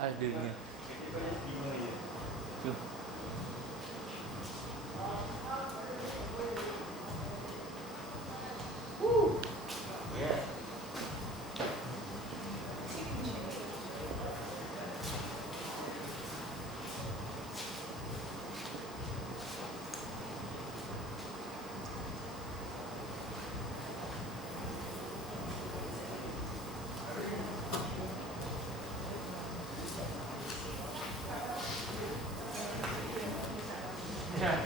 Adanya. Tuh. Yeah.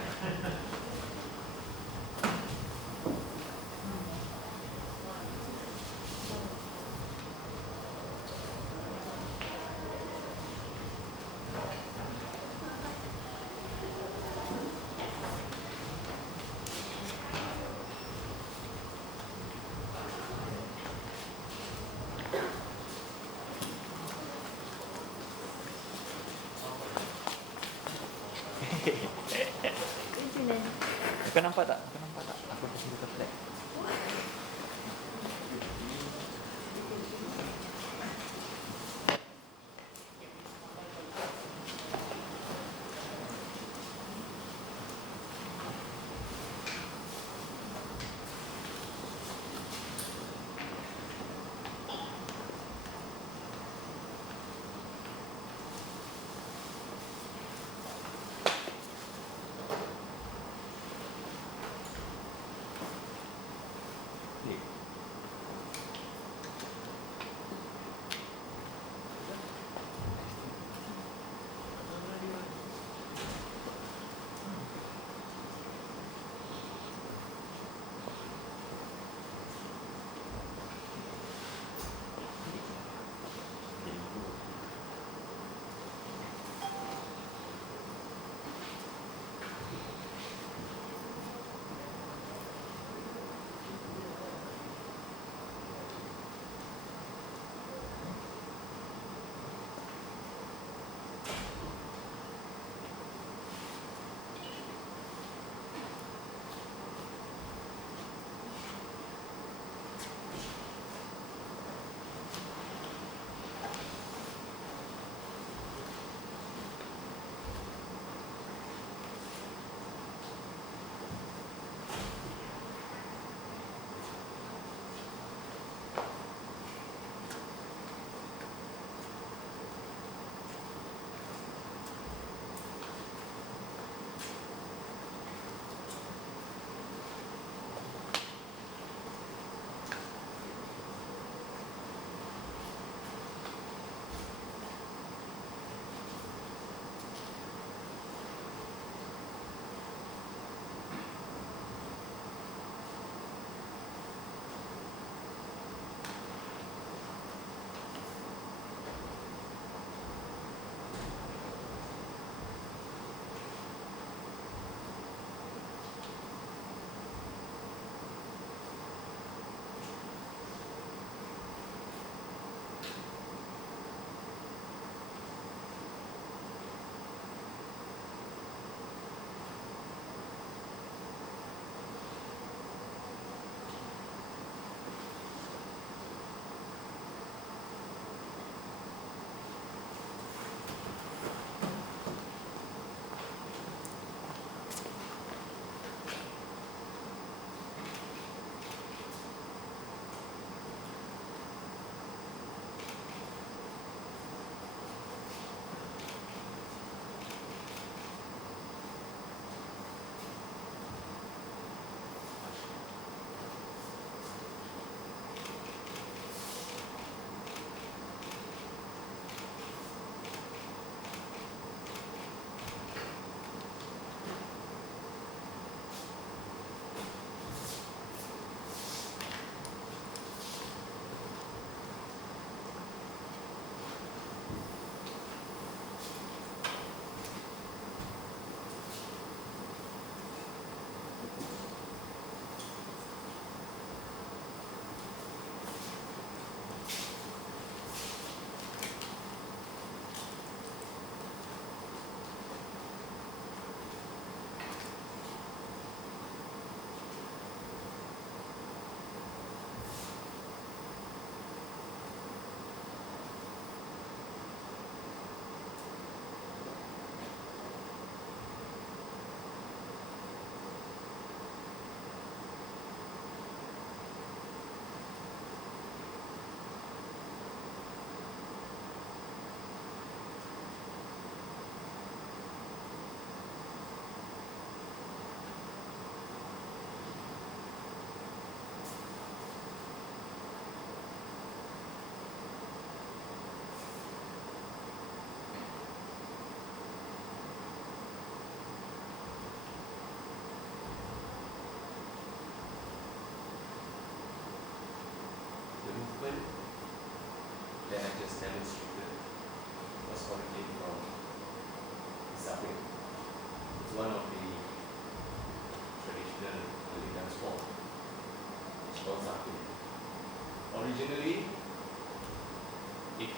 Kau nampak tak? Kau nampak tak? Aku kasi dekat flat.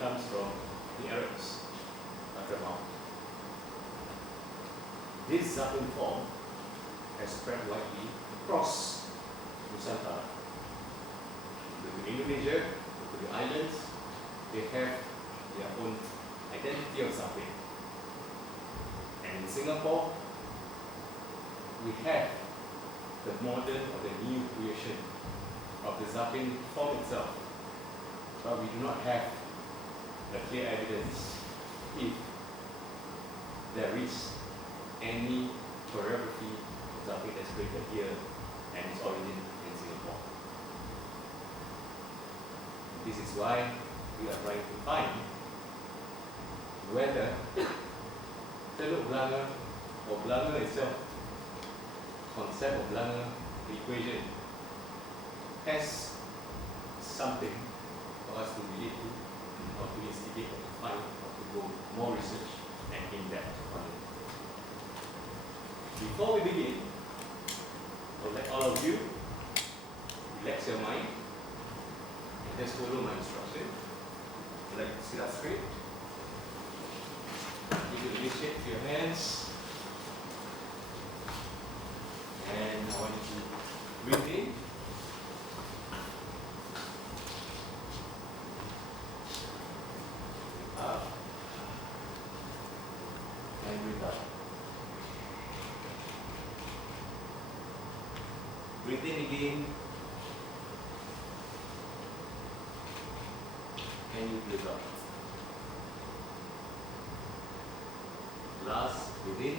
comes from the Arabs, Akramah. This zapping form has spread widely across Nusantara. To Indonesia, to the islands, they have their own identity of zapping. And in Singapore, we have the modern or the new creation of the zapping form itself, but we do not have a clear evidence if there is any choreography of zapping that's created here and its origin in Singapore. This is why we are trying to find whether Teluk Blangah or Blangah itself, concept of Blangah, the equation, has something for us to relate to, or to investigate, or to find, or to go more research and in-depth on it. Before we begin, I would like all of you relax your mind and just follow my instruction. I'd like to sit up straight. Give it a big shake to your hands. And I want you to breathe in. Up. And breathe out. Breathe in again. And you breathe out. Last, breathe in.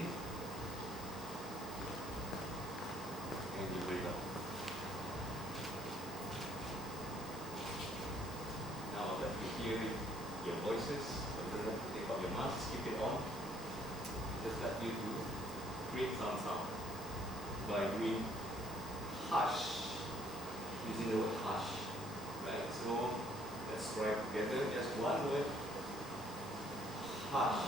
And you breathe out. Now that you hear your voices, you don't have to take off your mask, keep it on. Just like you to create some sound by doing hush, using the word hush. Right? So let's try together. Just one word. Hush.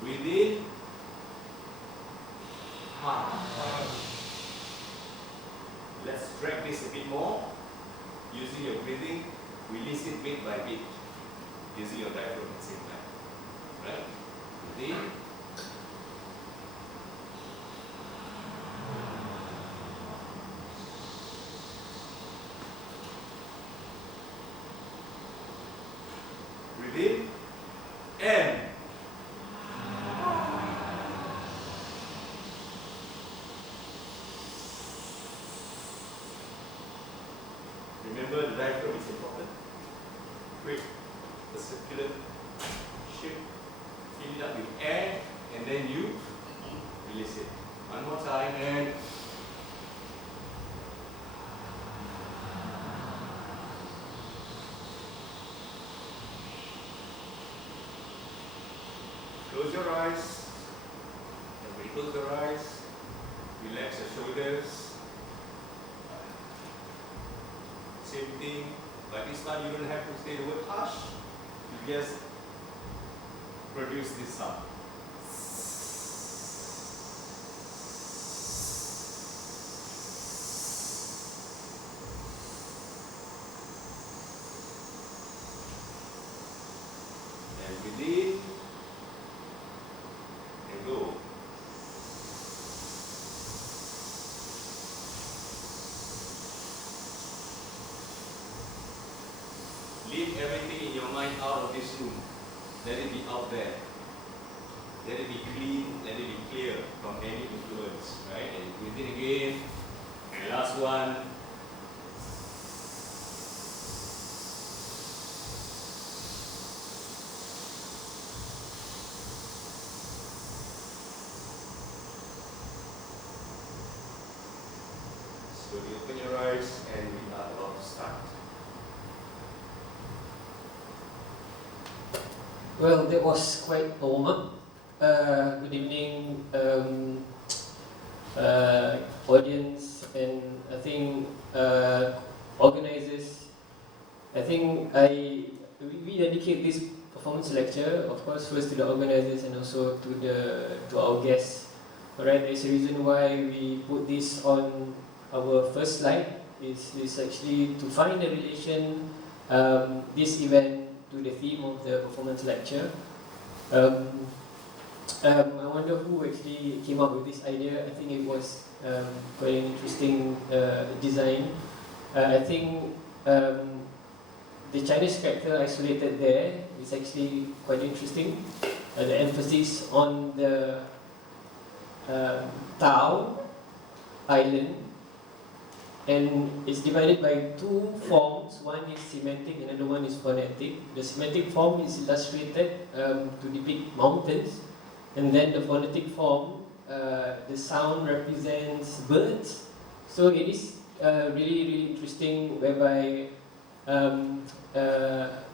Breathe in. Hush. Let's drag this a bit more. Using your breathing, release it bit by bit. Using your diaphragm at the same time. Right? Breathe in. Breathe in. And remember, the diaphragm is important. Create a circular shape, fill it up with air, and then you release it. One more time, and close your eyes. Everybody close your eyes. Relax your shoulders. Same thing, but this time you don't have to say the word hush. You just produce this sound. And breathe in and go. Leave everything in your mind out of this room. Let it be out there. Let it be clean, let it be clear from any influence. Right? And breathe in again. And last one. Slowly open your eyes, and we are about to start. Well, that was quite a warm-up. Good evening, audience, and I think organizers. I think we dedicate this performance lecture, of course, first to the organizers and also to our guests. Alright, there's a reason why we put this on our first slide. Is actually to find the relation this event to the theme of the performance lecture. I wonder who actually came up with this idea. I think it was quite an interesting design. I think the Chinese character isolated there is actually quite interesting. The emphasis on the Tao island, and it's divided by two forms. One is semantic, another one is phonetic. The semantic form is illustrated to depict mountains, and then the phonetic form, the sound represents birds. So it is really interesting, whereby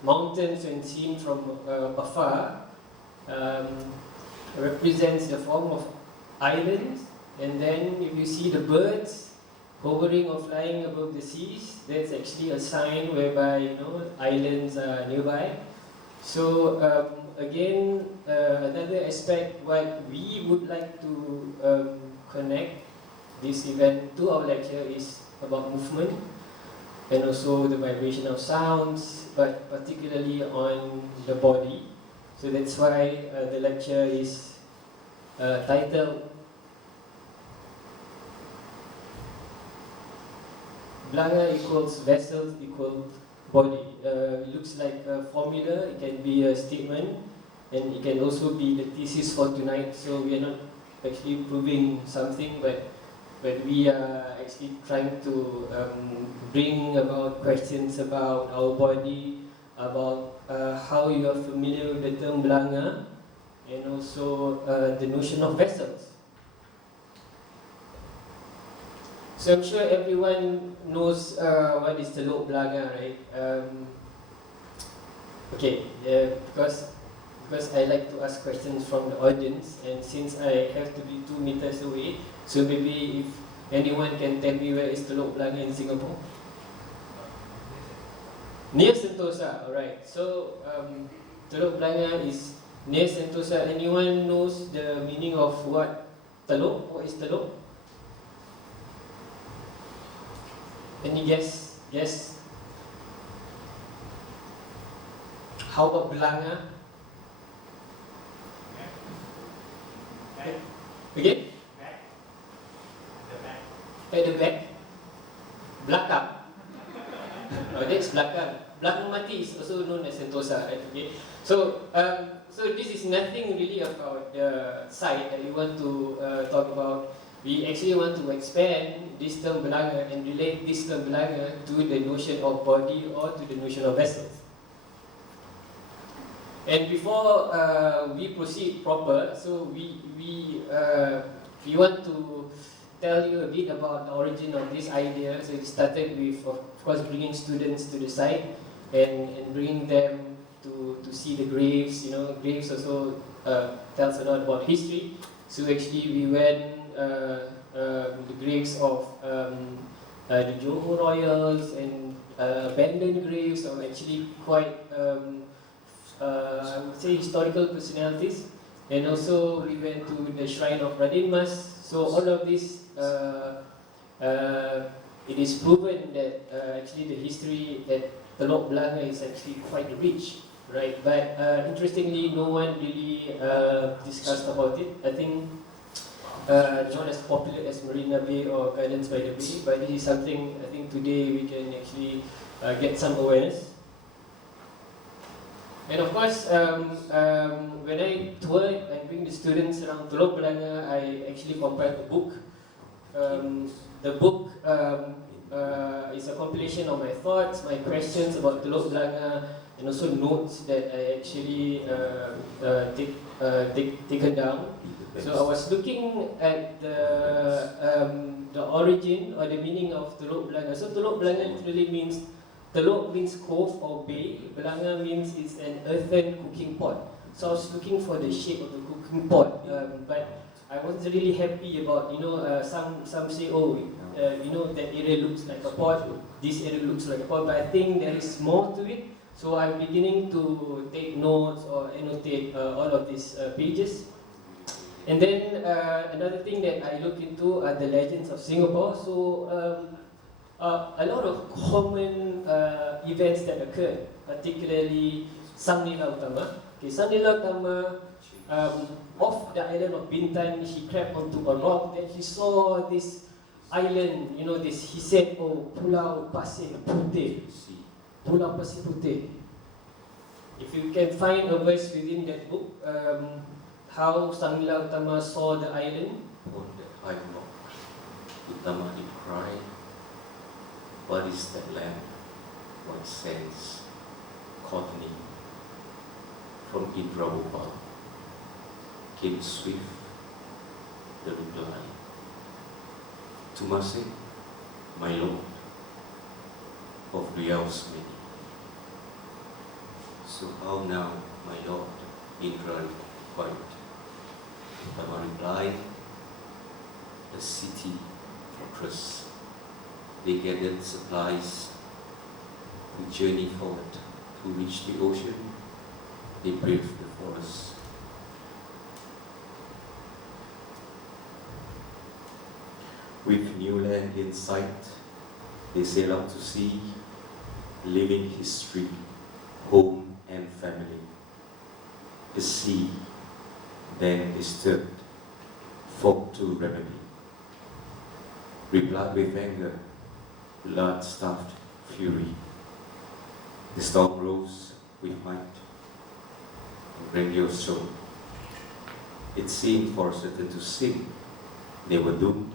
mountains, when seen from afar, represents the form of islands, and then if you see the birds hovering or flying above the seas, that's actually a sign whereby islands are nearby. So again, another aspect what we would like to connect this event to our lecture is about movement, and also the vibration of sounds, but particularly on the body. So that's why the lecture is titled Blangah equals vessels equals body. It looks like a formula, it can be a statement, and it can also be the thesis for tonight. So we are not actually proving something, but we are actually trying to bring about questions about our body, about how you are familiar with the term Blangah, and also the notion of vessels. So I'm sure everyone knows what is Teluk Blangah, right? Because I like to ask questions from the audience, and since I have to be 2 meters away, so maybe if anyone can tell me where is Teluk Blangah in Singapore? Near Sentosa, alright. So Teluk Blangah is near Sentosa. Anyone knows the meaning of what Teluk? What is Teluk? Any guess? Yes. How about Blangah? Again? Back. The back. At the back? Belakang. Oh, that's belakang. Belakang mati is also known as Sentosa, right? Okay. So, so this is nothing really about the site that we want to talk about. We actually want to expand this term Blangah and relate this term Blangah to the notion of body or to the notion of vessels. And before we proceed proper, so we want to tell you a bit about the origin of this idea. So it started with, of course, bringing students to the site and bringing them to see the graves. Graves also tells a lot about history. So actually we went the graves of the Johor royals, and abandoned graves of actually quite I would say historical personalities, and also we went to the shrine of Radin Mas. So all of this, it is proven that actually the history at Teluk Blangah is actually quite rich, right? But interestingly, no one really discussed about it. I think not as popular as Marina Bay or Gardens by the Bay, but this is something I think today we can actually get some awareness. And of course, when I toured and bring the students around Teluk Blangah, I actually compiled a book. The book is a compilation of my thoughts, my questions about Teluk Blangah, and also notes that I actually taken down. So I was looking at the origin or the meaning of Teluk Blangah. So Teluk Blangah literally means, Teluk means cove or bay, Blangah means it's an earthen cooking pot. So I was looking for the shape of the cooking pot, but I wasn't really happy about, some say, that area looks like a pot, this area looks like a pot, but I think there is more to it. So I'm beginning to take notes or annotate all of these pages. And then another thing that I look into are the legends of Singapore. So a lot of common events that occurred, particularly Sang Nila Utama. Okay, Sang Nila Utama, off the island of Bintan, he crept onto a rock. Then he saw this island, you know, this, he said, oh, Pulau Pasir Putih. Pulau Pasir Putih. If you can find a verse within that book, how Sang Nila Utama saw the island. On that high rock, Utama he cried, what is that land? What sense? Courtney from Indrabopal came swift the reply. Tumase, my lord, of Riau's many. So how now, my lord, Indra inquired. Utama replied, the city fortress. They gathered supplies to journey forward to reach the ocean. They braved the forest. With new land in sight, they sail out to sea, leaving history, home and family. The sea, then disturbed, fought to remedy. Replied with anger, blood-stuffed fury. The storm rose with might, and grandiose show. It seemed for certain to sink. They were doomed.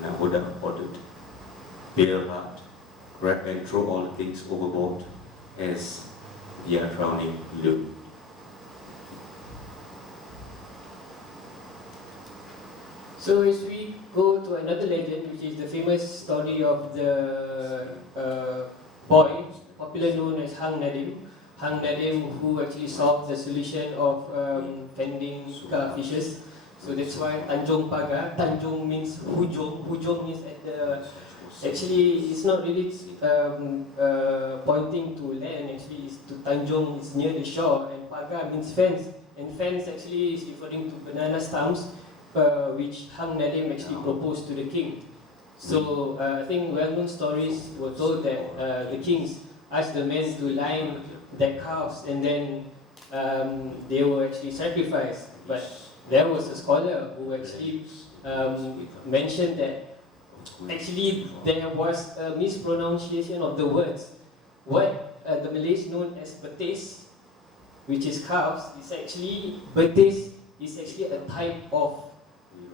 Nahoda ordered, bare heart, grab and throw all things overboard as their drowning loomed. So as we go to another legend, which is the famous story of the boy, popularly known as Hang Nadim. Hang Nadim, who actually solved the solution of fending fishes. So that's why Tanjong Pagar. Tanjong means hujung. Hujung means at the. Actually, it's not really pointing to land. Actually, it's to Tanjong. It's near the shore, and Pagar means fence. And fence actually is referring to banana stumps, which Hang Nadim actually proposed to the king. So I think well-known stories were told that the kings asked the men to line their calves, and then they were actually sacrificed. But there was a scholar who actually mentioned that actually there was a mispronunciation of the words. What the Malays known as betis, which is calves, is actually betis is actually a type of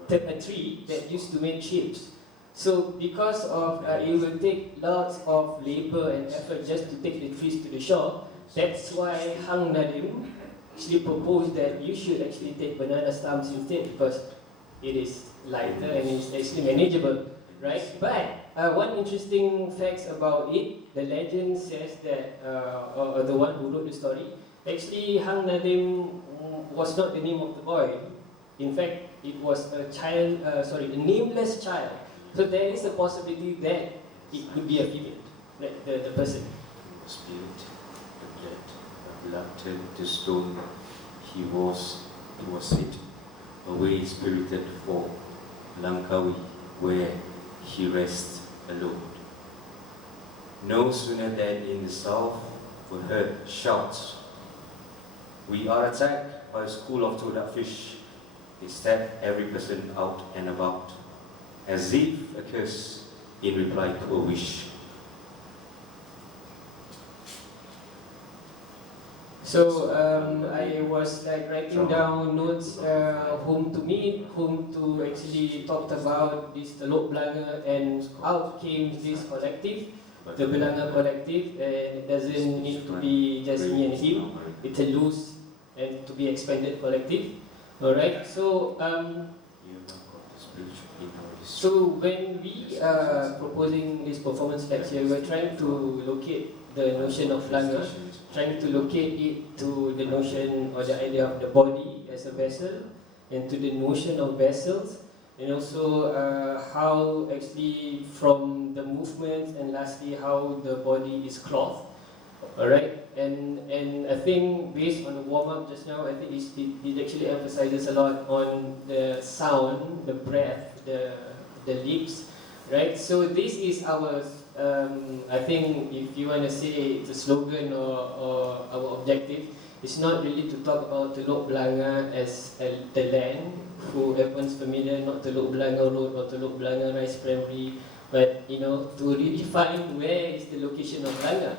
a tree that used to make ships. So because of it will take lots of labor and effort just to take the trees to the shore, that's why Hang Nadim actually proposed that you should actually take banana stumps instead, because it is lighter and it's actually manageable, right? But one interesting fact about it, the legend says that, or the one who wrote the story, actually Hang Nadim was not the name of the boy. In fact, it was a child, a nameless child. So there is a possibility that it could be a female, like the person. Was built, the blood turned to stone. He was it, away spirited for Langkawi, where he rests alone. No sooner than in the south were heard shouts. We are attacked by a school of toad fish. They stabbed every person out and about, as if a curse in reply to a wish. So I was like writing down notes, whom to meet, whom to actually talk about this Teluk Blangah, and out came this collective, the Blangah collective. And it doesn't need to be just me and him. It's a loose and to be expanded collective. All right. So when we are proposing this performance lecture, we're trying to locate the notion of Blangah, trying to locate it to the notion or the idea of the body as a vessel, and to the notion of vessels, and also how actually from the movements, and lastly how the body is clothed. Alright, and I think based on the warm-up just now, I think it actually emphasizes a lot on the sound, the breath, the lips, right? So this is our, I think if you want to say the slogan or our objective, it's not really to talk about Teluk Blangah as the land, who everyone's familiar, not Teluk Blangah Road or Teluk Blangah Rice Primary, but you know, to really find where is the location of Blangah.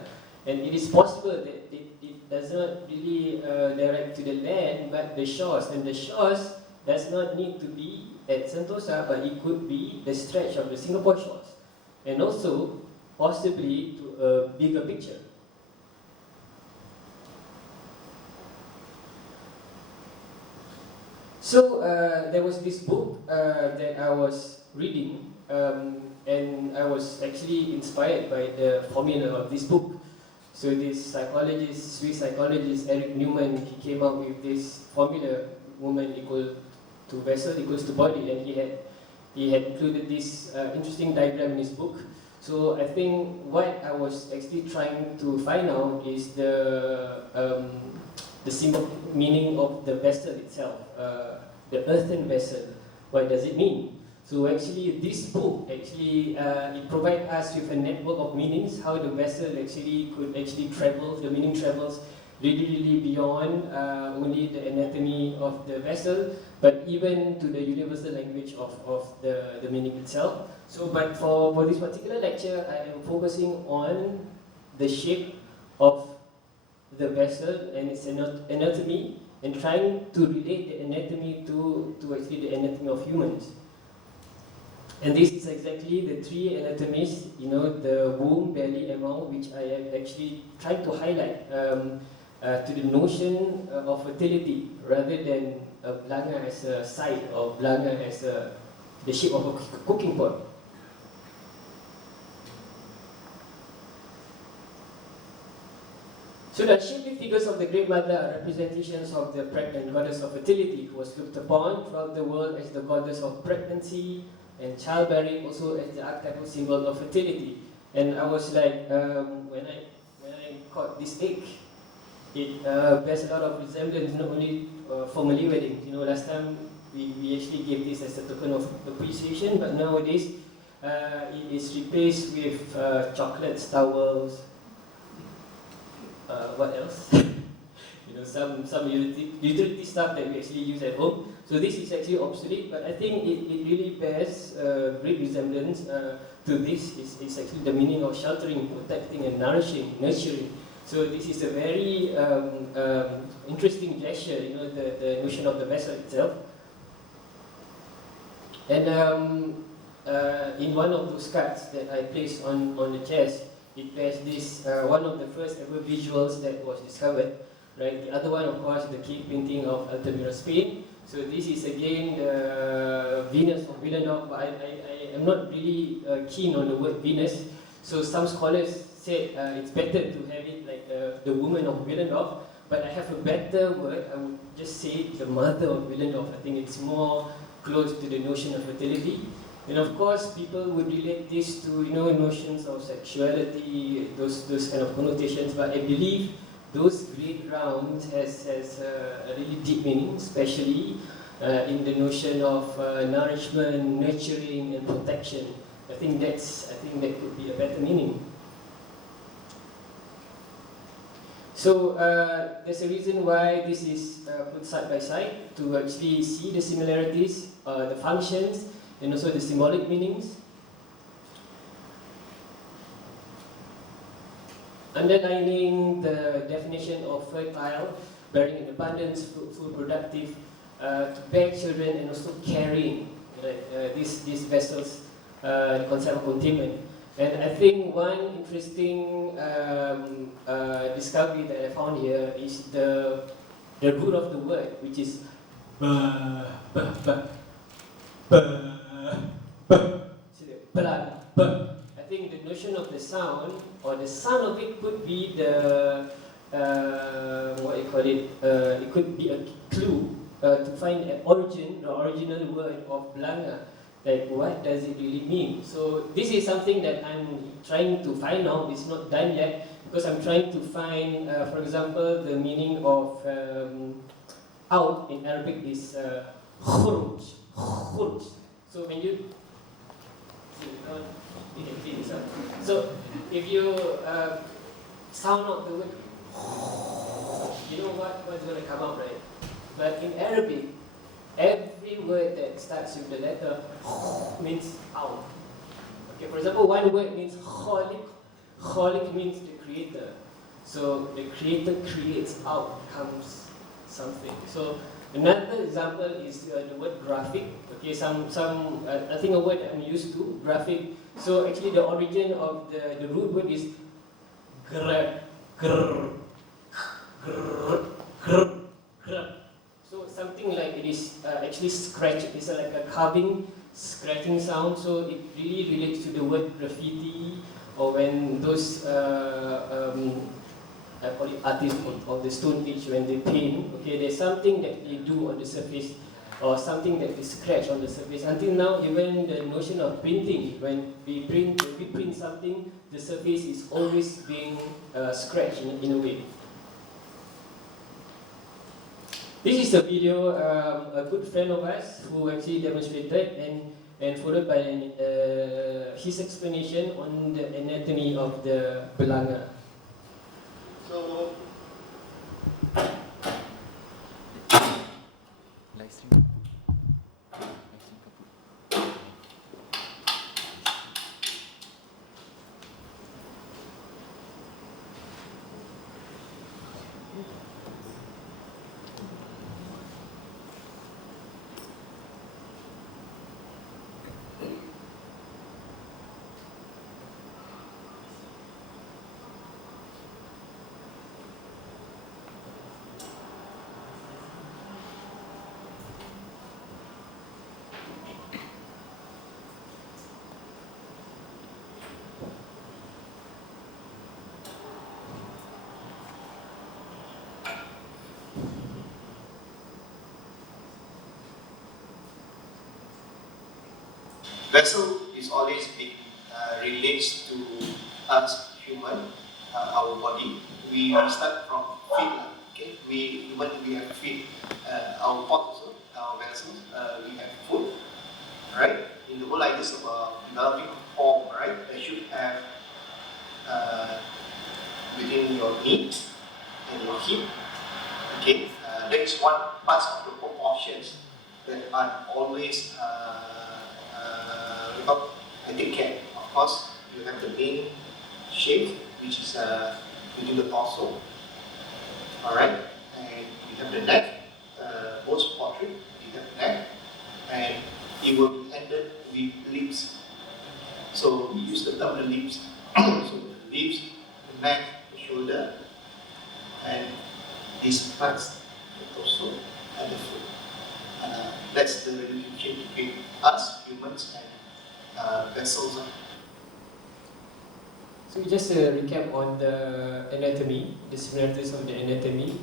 And it is possible that it does not really direct to the land, but the shores. And the shores does not need to be at Sentosa, but it could be the stretch of the Singapore shores. And also, possibly to a bigger picture. So there was this book that I was reading, and I was actually inspired by the formula of this book. So this psychologist, Swiss psychologist Eric Newman, he came up with this formula: woman equal to vessel equals to body, and he had included this interesting diagram in his book. So I think what I was actually trying to find out is the symbol meaning of the vessel itself, the earthen vessel. What does it mean? So actually, this book actually it provides us with a network of meanings, how the vessel actually could actually travel. The meaning travels really beyond only the anatomy of the vessel, but even to the universal language of the meaning itself. So, but for this particular lecture, I am focusing on the shape of the vessel and its anatomy, and trying to relate the anatomy to actually the anatomy of humans. And this is exactly the three anatomies, you know, the womb, belly, and mouth, which I am actually trying to highlight to the notion of fertility, rather than Blangah as a site or Blangah as the shape of a cooking pot. So the shapely figures of the Great Mother are representations of the pregnant goddess of fertility, who was looked upon throughout the world as the goddess of pregnancy and childbearing, also as the archetypal symbol of fertility. And I was like, when I caught this egg, it bears a lot of resemblance, not only formally wedding. You know, last time we actually gave this as a token of appreciation, but nowadays it is replaced with chocolates, towels. What else? You know, some utility stuff that we actually use at home. So this is actually obsolete, but I think it really bears great resemblance to this. It's actually the meaning of sheltering, protecting, and nourishing, nurturing. So this is a very interesting gesture, you know, the notion of the vessel itself. And in one of those cards that I placed on the chest, it bears this, one of the first ever visuals that was discovered, right? The other one, of course, the cave painting of Altamira, Spain. So this is again the Venus of Villanov, but I am not really keen on the word Venus. So some scholars said it's better to have it like the woman of Villanov, but I have a better word. I would just say the mother of Villanov. I think it's more close to the notion of fertility. And of course, people would relate this to, you know, notions of sexuality, those kind of connotations. But I believe those great grounds has a really deep meaning, especially in the notion of nourishment, nurturing, and protection. I think that could be a better meaning. So there's a reason why this is put side by side, to actually see the similarities, the functions, and also the symbolic meanings. Underlining the definition of fertile, bearing in abundance, fruitful, productive, to bear children, and also carrying these vessels, the concept of containment. And I think one interesting discovery that I found here is the root of the word, which is I think the notion of the sound, or the sound of it, could be the what you call it. It could be a clue to find the original word of Blangah. Like, what does it really mean? So this is something that I'm trying to find out. It's not done yet, because I'm trying to find, for example, the meaning of out in Arabic is khuruj. So when you So now you can see this out. So if you sound out the word, you know what's going to come out, right? But in Arabic, every word that starts with the letter means out. Okay, for example, one word means khaliq. Khaliq means the creator. So the creator creates, out comes something. So another example is the word graphic. Okay, I think a word I'm used to, graphic. So actually the origin of the root word is grr, grr, grr, grr, grr. So something like it is actually scratch. It's like a carving, scratching sound. So it really relates to the word graffiti, or when those I call it artists of the Stone Age, when they paint. Okay, there's something that they do on the surface, or something that they scratch on the surface. Until now, even the notion of printing, when we print something, the surface is always being scratched in a way. This is a video a good friend of us who actually demonstrated, and followed by his explanation on the anatomy of the Blangah. So, Live stream. Vessel is always been relates to us human, our body. We start from feet. Okay, we have feet. Our pot also, our vessels. We have food. Right. In the whole ideas of developing form, right, they should have within your knee and your hip. Okay, there is one part of the proportions that are always I take care. Of course, you have the main shape, which is within the torso. Alright, and you have the neck. Most portrait, you have the neck, and it will be ended with lips. So we use the term the lips. So the lips, the neck, the shoulder, and these parts, the torso and the foot. That's the relationship between us, humans, and vessels. So just a recap on the anatomy, the similarities of the anatomy,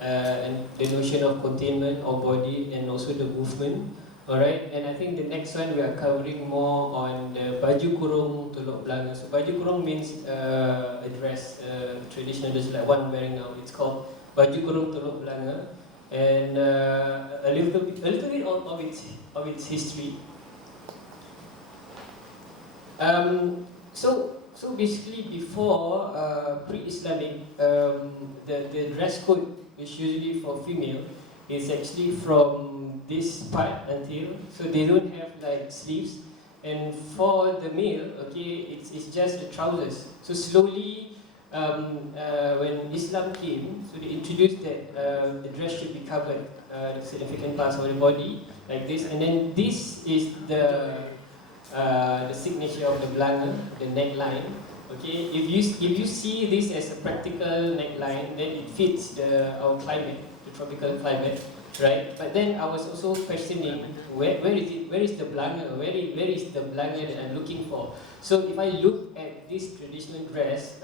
and the notion of containment of body, and also the movement. Alright, and I think the next one we are covering more on the baju kurung Teluk Blangah. So baju kurung means a dress, traditional dress like one I'm wearing now. It's called baju kurung Teluk Blangah, and a little bit of its history. So basically, before pre-Islamic, the dress code is usually for female is actually from this part until, so they don't have like sleeves, and for the male, okay, it's just the trousers. So slowly, when Islam came, so they introduced that the dress should be covered, the significant parts of the body like this, and then this is the signature of the Blangah, the neckline. Okay, if you see this as a practical neckline, then it fits our climate, the tropical climate, right? But then I was also questioning where is the Blangah? Where is the Blangah that I'm looking for? So if I look at this traditional dress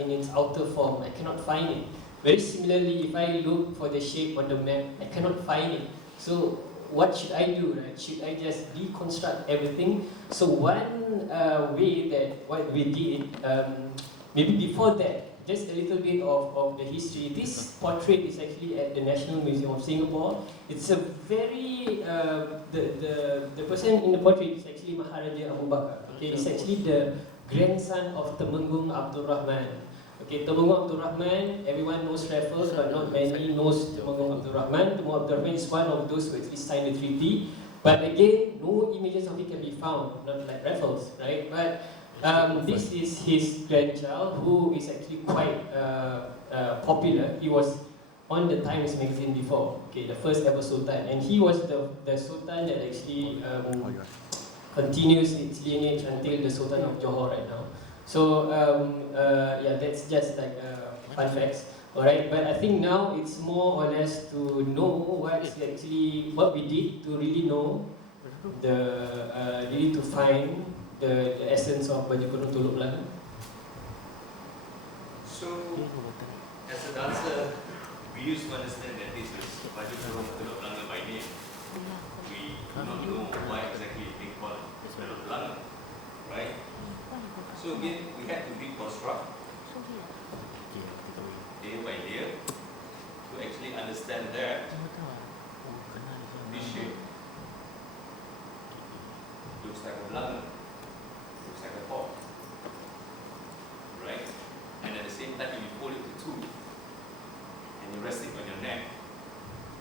in its outer form, I cannot find it. Very similarly, if I look for the shape on the map, I cannot find it. So what should I do, right? Should I just deconstruct everything? So one way that what we did, maybe before that, just a little bit of the history. This portrait is actually at the National Museum of Singapore. It's a very, the person in the portrait is actually Maharaja Abu Bakar. Okay, it's actually the grandson of Temenggung Abdul Rahman. Okay, Temenggung Abdul Rahman, everyone knows Raffles, but not many knows Temenggung Abdul Rahman. Temenggung Abdul Rahman is one of those who actually signed the treaty. But again, no images of it can be found, not like Raffles, right? But this is his grandchild, who is actually quite popular. He was on the Times magazine before, okay, the first ever Sultan, and he was the Sultan that actually continues its lineage until the Sultan of Johor right now. So yeah, that's just like fun facts. Alright, but I think now it's more or less to know what we did to really know really to find the essence of Baju Kurung Teluk Blangah. So, as a dancer, we used to understand that this is Baju Kurung Teluk Blangah by name. We do not know why exactly it's being called Teluk Blangah, right? So again, we had to reconstruct day by day to actually understand that this shape looks like a blangah, looks like a pot, right? And at the same time, if you fold it to two and you rest it on your neck,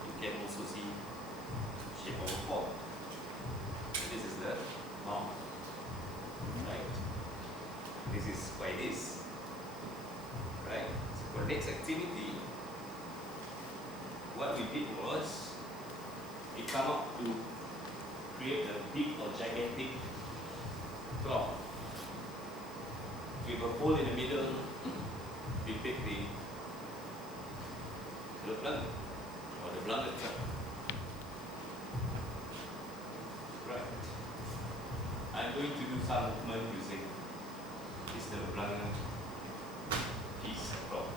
you can also see the shape of a pot. And this is the mouth, right? This is why it is, right? So for next activity, what we did was we come up to create a big or gigantic cloth with a hole in the middle. We pick the blangah or the blangah itself. Right. I'm going to do some movement using this little blangah piece of cloth.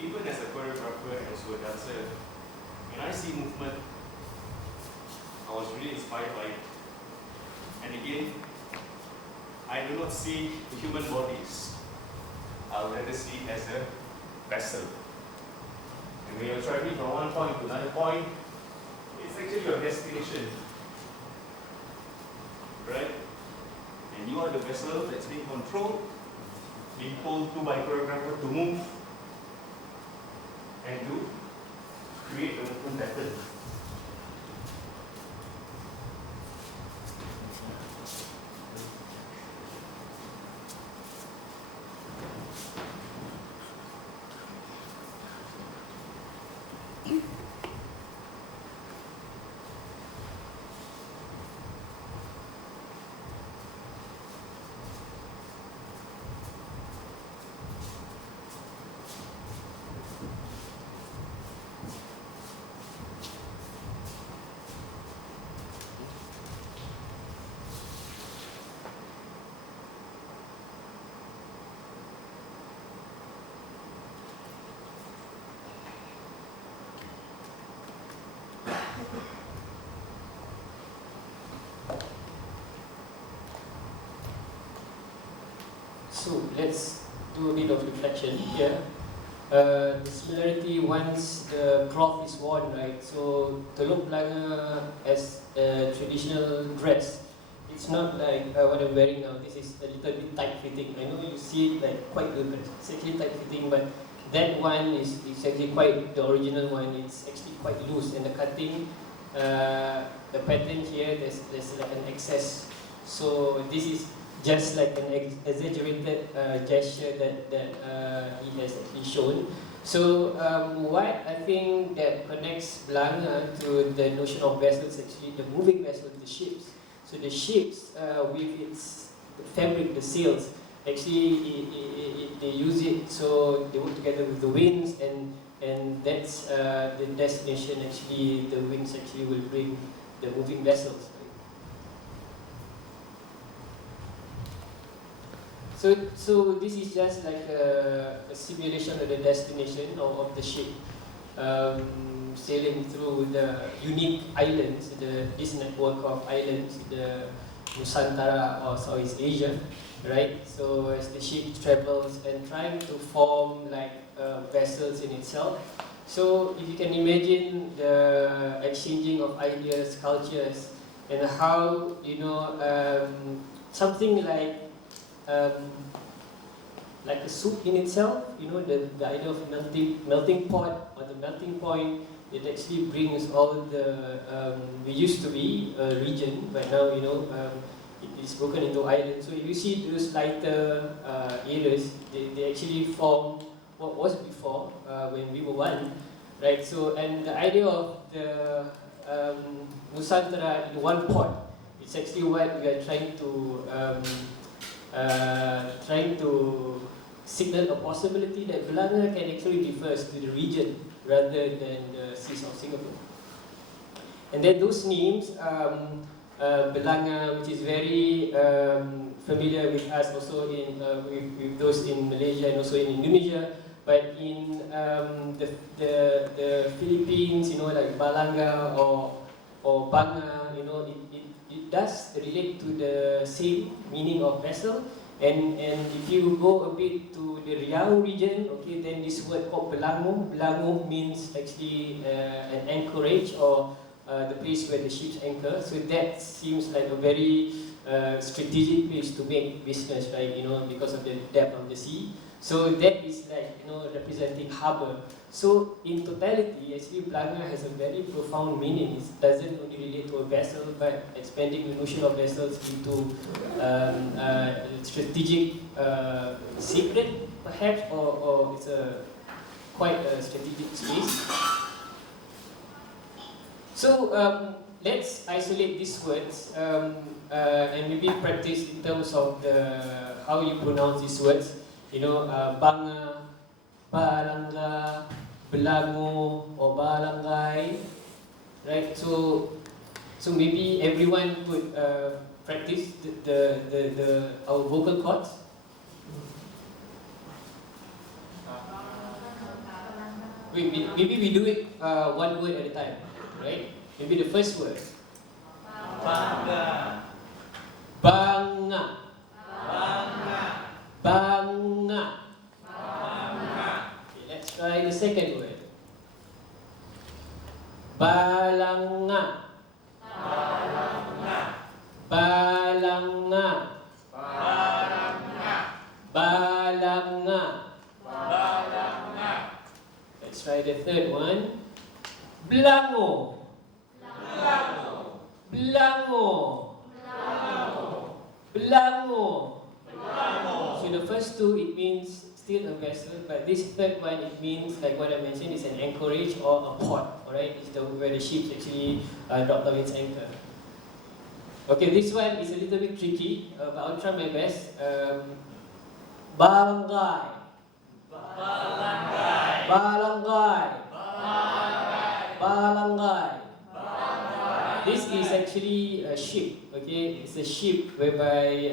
Even as a choreographer and also a dancer, when I see movement, I was really inspired by it. And again, I do not see the human bodies. I would rather see it as a vessel. And when you're traveling from one point to another point, it's actually your destination. Right? And you are the vessel that's being controlled, being pulled to by a choreographer to move and to create a movement pattern. So let's do a bit of reflection here. The similarity once the cloth is worn, right? So Teluk Blangah as a traditional dress, it's not like what I'm wearing now. This is a little bit tight fitting. I know you see it like quite good, but it's actually tight fitting. But that one is actually quite the original one. It's actually quite loose, and the cutting, the pattern here, there's like an excess. So this is just like an exaggerated gesture that he has actually shown. So what I think that connects Blangah to the notion of vessels, actually the moving vessels, the ships. So the ships with its fabric, the sails, actually they use it, so they work together with the winds, and that's the destination. Actually the winds actually will bring the moving vessels. So this is just like a simulation of the destination of the ship sailing through the unique islands, this network of islands, the Nusantara or Southeast Asia, right? So as the ship travels and trying to form like vessels in itself. So if you can imagine the exchanging of ideas, cultures, and how something like a soup in itself, the idea of melting pot or the melting point, it actually brings all the, we used to be a region, but now, it is broken into islands. So if you see those lighter areas, they actually form what was before, when we were one, right? So, and the idea of the Nusantara in one pot, it's actually what we are trying to signal a possibility that Blangah can actually refers to the region rather than the seas of Singapore. And then those names, Blangah, which is very familiar with us also with those in Malaysia and also in Indonesia, but in the Philippines, like Balanga or Banga, it does relate to the same meaning of vessel. And if you go a bit to the Riau region, okay, then this word called Belango. Belango means actually an anchorage, or the place where the ships anchor. So that seems like a very strategic place to make business, right? Because of the depth of the sea. So that is like representing harbour. So in totality, actually Blangah has a very profound meaning. It doesn't only relate to a vessel, but expanding the notion of vessels into strategic secret, perhaps, or it's quite a strategic space. So let's isolate these words and maybe practice in terms of how you pronounce these words. Banga, Balanga, Belango, or Balangai, right? So maybe everyone could practice our vocal cords. Maybe we do it one word at a time, right? Maybe the first word. Bangah. Banga. Bangah. Banga. Bangah. Okay, let's try the second word. Balanga. Balangah. Balanga. Balangah. Balanga. Balangah. Let's try the third one. Blango. Belango. Blango. Belango. Blango. Belango. So the first two, it means still a vessel, but this third one, it means, like what I mentioned, is an anchorage or a port, alright? It's where the ships actually drop down its anchor. Okay, this one is a little bit tricky, but I'll try my best. Barangay. Balanggai. Barangay. Balanggai. Barangay. Balanggai. This is actually a ship, okay? It's a ship whereby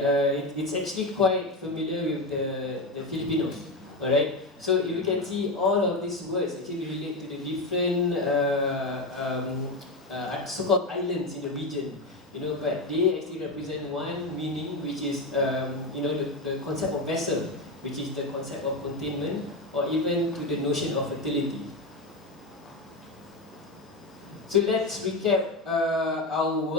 it's actually quite familiar with the Filipinos, alright? So you can see all of these words actually relate to the different so-called islands in the region, but they actually represent one meaning, which is the concept of vessel, which is the concept of containment, or even to the notion of fertility. So let's recap our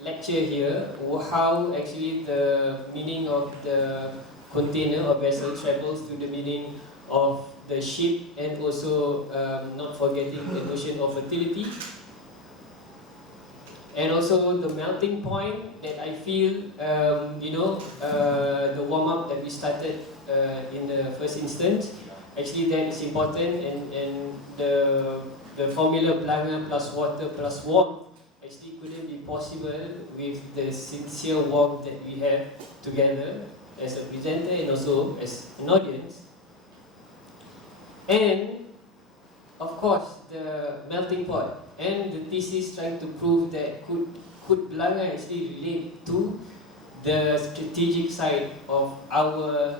lecture here, how actually the meaning of the container or vessel travels to the meaning of the ship, and also not forgetting the notion of fertility. And also the melting point that I feel, the warm-up that we started in the first instance, actually that is important, and the formula Blangah plus water plus warmth actually couldn't be possible with the sincere warmth that we have together as a presenter and also as an audience. And of course, the melting pot and the thesis trying to prove that could Blangah actually relate to the strategic side of our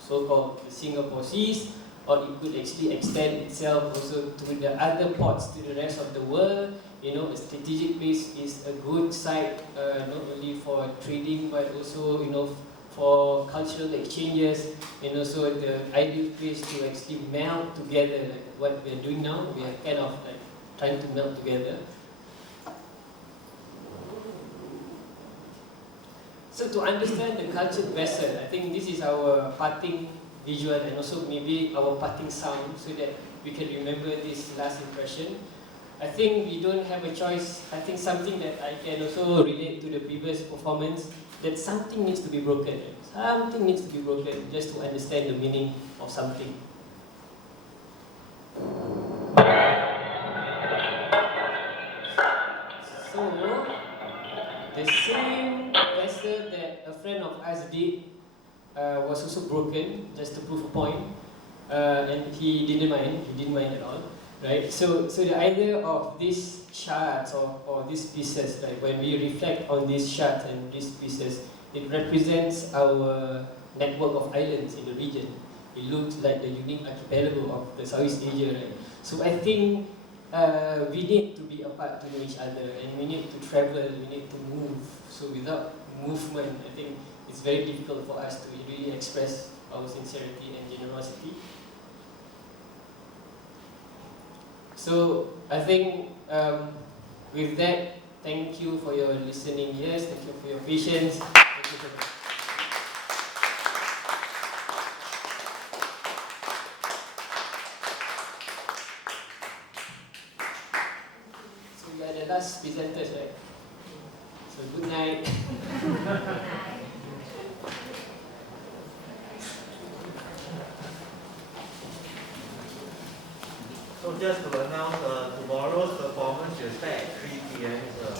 so-called Singapore seas, or it could actually extend itself also to the other ports, to the rest of the world. You know, a strategic base is a good site not only for trading but also for cultural exchanges, and also the ideal place to actually melt together, like what we are doing now. We are kind of like trying to melt together. So to understand the cultured vessel, I think this is our parting visual and also maybe our parting sound, so that we can remember this last impression. I think we don't have a choice. I think something that I can also relate to the previous performance, that something needs to be broken. Something needs to be broken just to understand the meaning of something. So, the same vessel that a friend of us did was also broken, just to prove a point, and he didn't mind at all, right? So the idea of these shards or these pieces, like when we reflect on these shards and these pieces, it represents our network of islands in the region. It looks like the unique archipelago of the Southeast Asia, right? So I think we need to be apart to know each other, and we need to travel, we need to move. So without movement, I think it's very difficult for us to really express our sincerity and generosity. So I think with that, thank you for your listening ears, thank you for your patience. Thank you for So we are the last presenters, right? So good night. So just to announce, tomorrow's performance will start at 3 p.m.